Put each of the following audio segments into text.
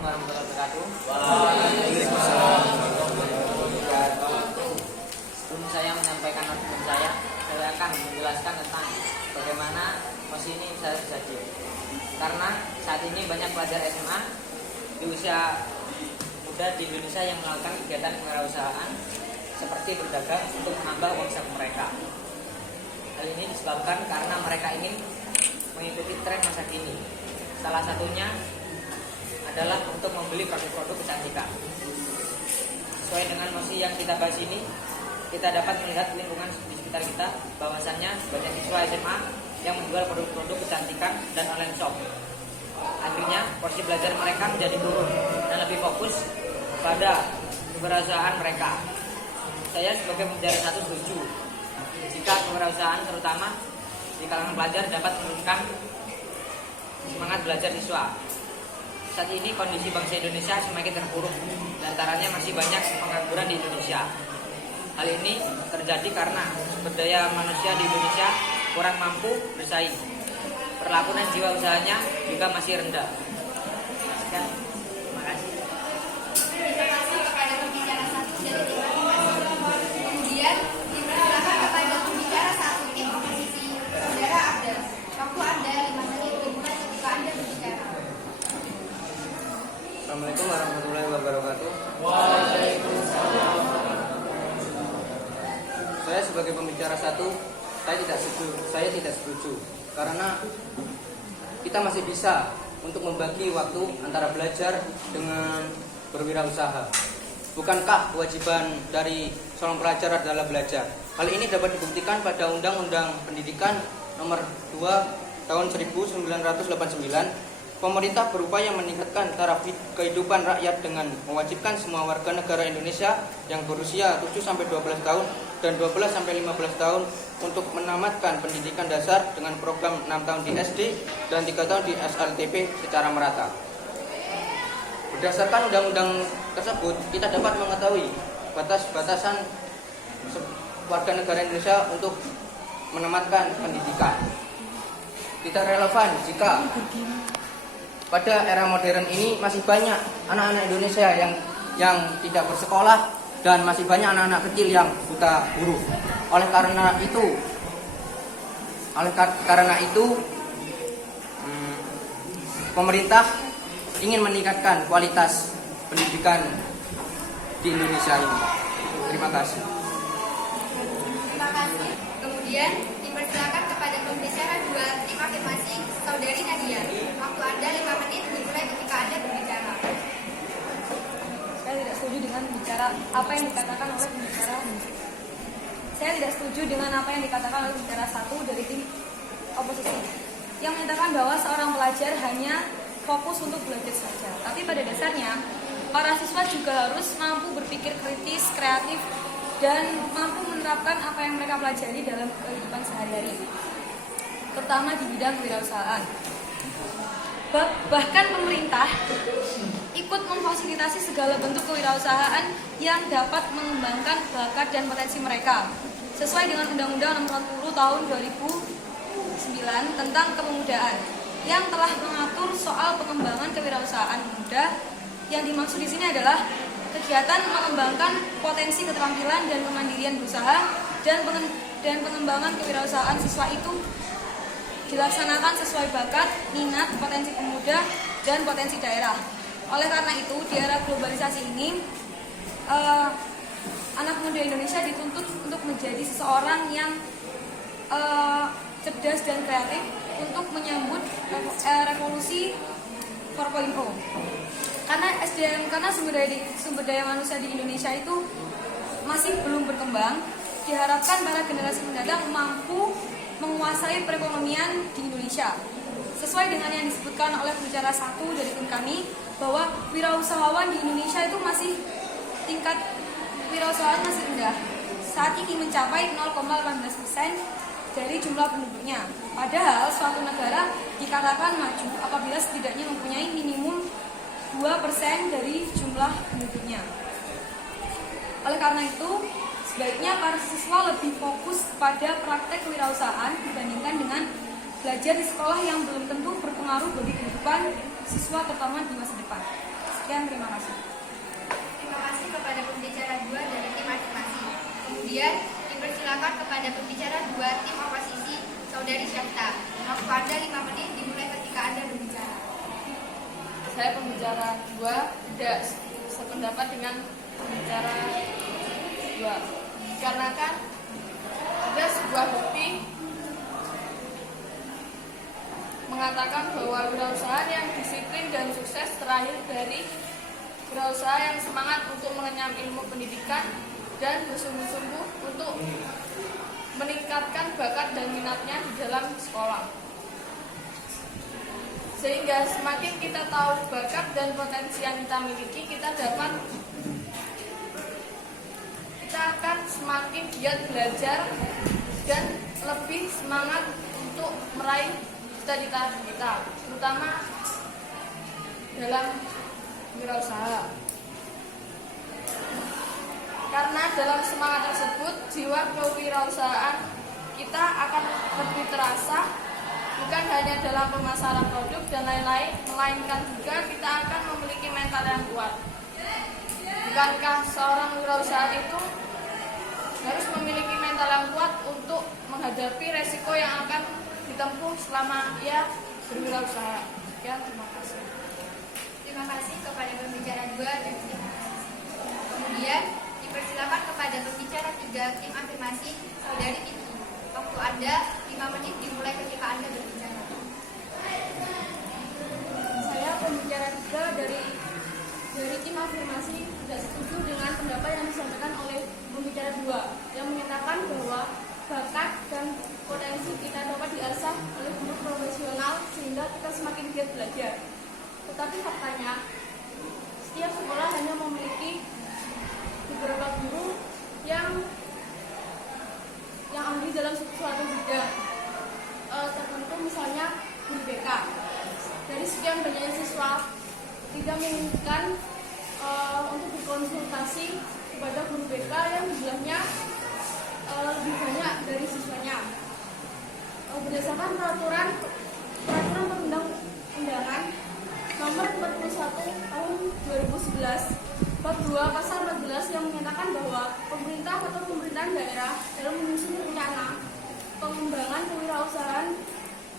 warahmatullahi wabarakatuh. Waalaikumsalam. Sebelum saya menyampaikan argumen saya akan menjelaskan tentang bagaimana mosi ini bisa terjadi. Karena saat ini banyak pelajar SMA di usia muda di Indonesia yang melakukan kegiatan kewirausahaan seperti berdagang untuk menambah uang saku mereka. Hal ini disebabkan karena mereka ingin mengikuti tren masa kini. Salah satunya adalah untuk membeli produk-produk kecantikan. Sesuai dengan mosi yang kita bahas ini, kita dapat melihat lingkungan di sekitar kita bahwasannya banyak siswa SMA yang menjual produk-produk kecantikan dan online shop. Akhirnya porsi belajar mereka menjadi turun dan lebih fokus pada kewirausahaan mereka. Saya sebagai pengajar satu setuju jika kewirausahaan terutama di kalangan pelajar dapat menurunkan semangat belajar siswa. Saat ini kondisi bangsa Indonesia semakin terpuruk, diantaranya masih banyak pengangguran di Indonesia. Hal ini terjadi karena sumber daya manusia di Indonesia kurang mampu bersaing. Perlakuan dan jiwa usahanya juga masih rendah. Sekian, terima kasih. Terima kasih kepada pembicara satu dari tim animasi. Kemudian dipersilakan kepada pembicara satu tim oposisi, saudara Abdel. Waktu Anda 5 menit dimulai ketika Anda berbicara. Assalamualaikum warahmatullahi wabarakatuh. Waalaikumsalam. Saya sebagai pembicara satu, saya tidak setuju karena kita masih bisa untuk membagi waktu antara belajar dengan berwirausaha. Bukankah kewajiban dari seorang pelajar adalah belajar? Hal ini dapat dibuktikan pada Undang-Undang Pendidikan Nomor 2 Tahun 1989. Pemerintah berupaya meningkatkan taraf kehidupan rakyat dengan mewajibkan semua warga negara Indonesia yang berusia 7-12 tahun dan 12-15 tahun untuk menamatkan pendidikan dasar dengan program 6 tahun di SD dan 3 tahun di SLTP secara merata. Berdasarkan undang-undang tersebut, kita dapat mengetahui batas-batasan warga negara Indonesia untuk menamatkan pendidikan. Tidak relevan jika pada era modern ini masih banyak anak-anak Indonesia yang tidak bersekolah dan masih banyak anak-anak kecil yang buta huruf. Oleh karena itu, pemerintah ingin meningkatkan kualitas pendidikan di Indonesia ini. Terima kasih. Terima kasih. Kemudian dipersilakan kepada pembicara 2 tim afirmasi, saudari Nadia. Waktu Anda 5 menit dimulai ketika Anda berbicara. Saya tidak setuju dengan apa yang dikatakan oleh pembicara. Saya tidak setuju dengan apa yang dikatakan oleh pembicara satu dari tim oposisi yang menyatakan bahwa seorang pelajar hanya fokus untuk belajar saja. Tapi pada dasarnya para siswa juga harus mampu berpikir kritis, kreatif, dan mampu menerapkan apa yang mereka pelajari dalam kehidupan sehari-hari, terutama di bidang kewirausahaan. Bahkan pemerintah ikut memfasilitasi segala bentuk kewirausahaan yang dapat mengembangkan bakat dan potensi mereka sesuai dengan Undang-Undang Nomor 40 Tahun 2009 tentang Kepemudaan yang telah mengatur soal pengembangan kewirausahaan muda. Yang dimaksud di sini adalah kegiatan mengembangkan potensi keterampilan dan kemandirian berusaha dan pengembangan kewirausahaan siswa itu dilaksanakan sesuai bakat, minat, potensi pemuda, dan potensi daerah. Oleh karena itu, di era globalisasi ini, anak muda Indonesia dituntut untuk menjadi seseorang yang cerdas dan kreatif untuk menyambut revolusi 4.0. Karena sumber daya manusia di Indonesia itu masih belum berkembang, diharapkan para generasi mendatang mampu menguasai perekonomian di Indonesia. Sesuai dengan yang disebutkan oleh pembicara satu dari tim kami, bahwa wirausahawan di Indonesia itu tingkat wirausahaan masih rendah. Saat ini mencapai 0,18% dari jumlah penduduknya. Padahal suatu negara dikatakan maju apabila setidaknya mempunyai minimum 2% dari jumlah penduduknya. Oleh karena itu, sebaiknya para siswa lebih fokus pada praktek kewirausahaan dibandingkan dengan belajar di sekolah yang belum tentu berpengaruh bagi kehidupan siswa terutama di masa depan. Sekian, terima kasih. Terima kasih kepada pembicara 2 dari tim afirmasi. Kemudian dipersilakan kepada pembicara 2 tim oposisi, Saudari Syafta. Waktu Anda 5 menit dimulai ketika Anda berbicara. Saya pembicara 2 tidak sependapat dengan pembicara 2. Dikarenakan ada sebuah bukti mengatakan bahwa wirausaha yang disiplin dan sukses terakhir dari wirausaha yang semangat untuk mengenyam ilmu pendidikan dan bersungguh-sungguh untuk meningkatkan bakat dan minatnya di dalam sekolah. Sehingga semakin kita tahu bakat dan potensi yang kita miliki, kita akan semakin giat belajar dan lebih semangat untuk meraih cita-cita kita, terutama dalam wirausaha. Karena dalam semangat tersebut, jiwa kewirausahaan kita akan lebih terasa, bukan hanya dalam pemasaran produk dan lain-lain, melainkan juga kita akan memiliki mental yang kuat. Bukankah seorang wirausaha itu harus memiliki mental yang kuat untuk menghadapi resiko yang akan ditempuh selama ia berwirausaha? Sekian, terima kasih. Terima kasih kepada pembicara 2 dan tim afirmasi. Kemudian dipersilakan kepada pembicara 3 tim afirmasi, Saudari Titi. Waktu Anda 5 menit dimulai ketika Anda berbicara. Saya pembicara 3 dari tim afirmasi tidak setuju dengan pendapat yang disampaikan oleh pembicara 2 yang menyatakan bahwa bakat dan potensi kita dapat diasah oleh guru profesional sehingga kita semakin giat belajar. Tetapi faktanya, setiap sekolah hanya memiliki beberapa guru yang ahli dalam suatu bidang tertentu, misalnya guru BK. Dari sekian banyaknya siswa, tidak memungkinkan untuk berkonsultasi kepada guru BK yang jumlahnya lebih banyak dari siswanya. Berdasarkan peraturan perundang-undangan nomor 41 tahun 2011 bab 2 pasal 14 yang menyatakan bahwa pemerintah atau pemerintahan daerah dalam menyusun rencana pengembangan kewirausahaan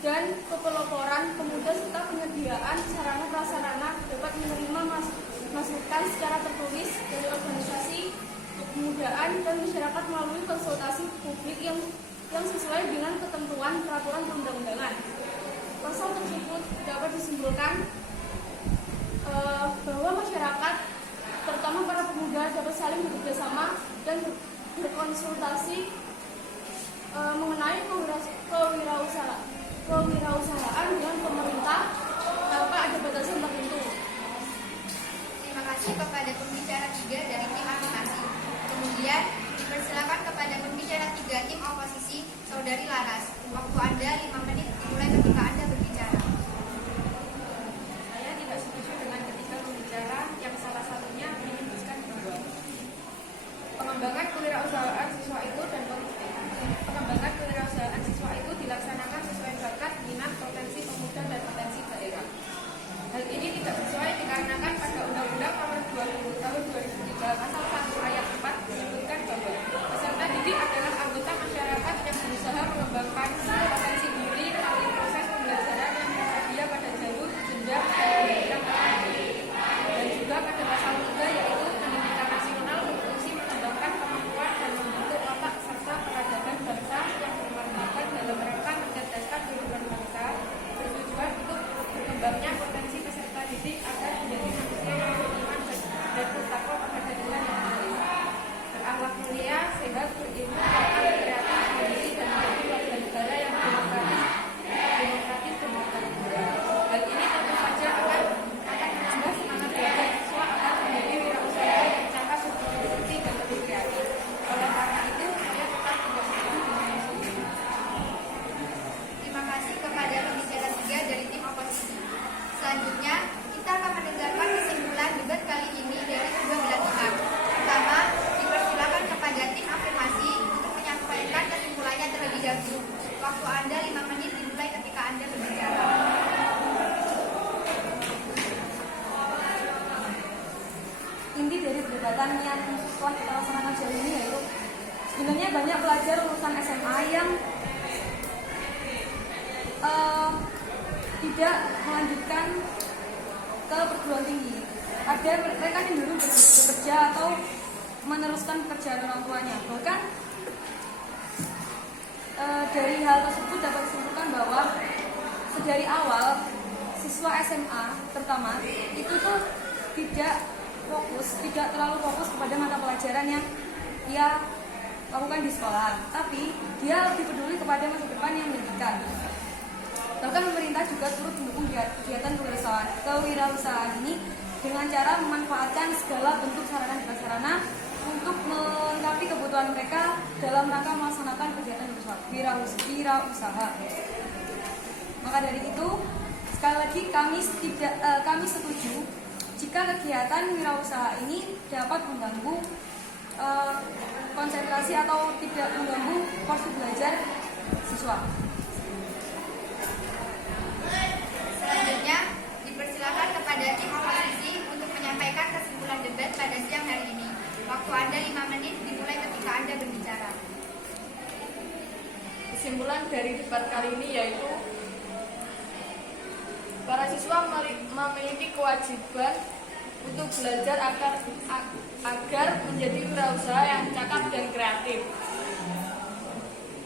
dan kepeloporan pemuda serta penyediaan sarana prasarana dapat menerima masukan secara tertulis dari organisasi kepemudaan dan masyarakat melalui konsultasi publik yang sesuai dengan ketentuan peraturan perundang-undangan. Pasal tersebut dapat disimpulkan bahwa masyarakat, terutama para pemuda, dapat saling bekerjasama dan berkonsultasi mengenai kewirausahaan dengan pemerintah tanpa ada batasan tertentu. Terima kasih kepada pembicara 3 dari tim afirmasi. Kemudian dipersilakan kepada pembicara 3 tim oposisi, Saudari Laras. Waktu Anda 5 menit dimulai ketika Anda berbicara. Saya tidak setuju dengan ketiga pembicara yang salah satunya menyebutkan bahwa pengembangan kewirausahaan siswa itu dilaksanakan sesuai bakat, minat, potensi pemuda dan potensi daerah. Hal ini tidak sesuai dikarenakan pada Undang-Undang Nomor 20 Tahun 2003 Pasal 1 Ayat 4 menyebutkan bahwa peserta didik adalah anggota masyarakat yang berusaha mengembangkan potensi diri kegiatan yang telah kita laksanakan sejauh ini, yaitu sebenarnya banyak pelajar lulusan SMA yang tidak melanjutkan ke perguruan tinggi. Ada mereka yang dulu bekerja atau meneruskan pekerjaan orang tuanya. Bahkan dari hal tersebut dapat disimpulkan bahwa sedari awal siswa SMA terutama itu tuh tidak terlalu fokus kepada mata pelajaran yang dia lakukan di sekolah, tapi dia lebih peduli kepada masa depan yang menentukan. Bahkan pemerintah juga turut mendukung kegiatan kewirausahaan ini dengan cara memanfaatkan segala bentuk sarana dan prasarana untuk melengkapi kebutuhan mereka dalam rangka melaksanakan kegiatan wirausaha. Maka dari itu, sekali lagi kami setuju jika kegiatan wirausaha ini dapat mengganggu konsentrasi atau tidak mengganggu porsi belajar siswa. Selanjutnya, dipersilakan kepada tim oposisi untuk menyampaikan kesimpulan debat pada siang hari ini. Waktu Anda 5 menit dimulai ketika Anda berbicara. Kesimpulan dari debat kali ini yaitu para siswa memiliki kewajiban untuk belajar agar menjadi wirausaha yang cakap dan kreatif.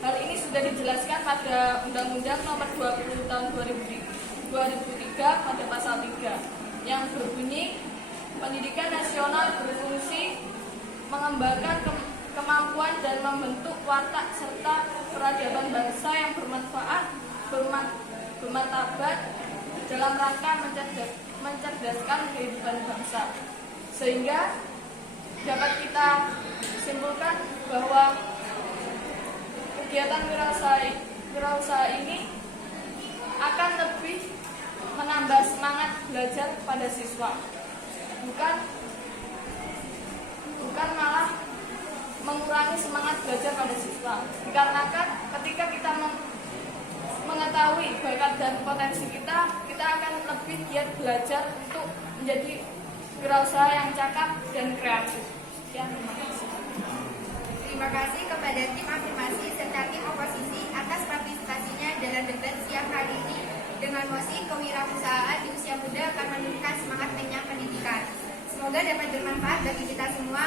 Hal ini sudah dijelaskan pada Undang-Undang Nomor 20 Tahun 2003 pada pasal 3 yang berbunyi, pendidikan nasional berfungsi mengembangkan kemampuan dan membentuk watak serta peradaban bangsa yang bermanfaat, bermartabat dalam rangka mencerdaskan kehidupan bangsa. Sehingga dapat kita simpulkan bahwa kegiatan wirausaha ini akan lebih menambah semangat belajar pada siswa, bukan malah mengurangi semangat belajar pada siswa. Dikarenakan ketika kita mengetahui bakat dan potensi kita akan lebih giat belajar untuk menjadi wirausaha yang cakap dan kreatif. Sekian, terima kasih. Terima kasih kepada tim afirmasi serta tim oposisi atas partisipasinya dalam debat siang hari ini dengan mosi kewirausahaan di usia muda akan meningkatkan semangat mengenyang pendidikan. Semoga dapat bermanfaat bagi kita semua.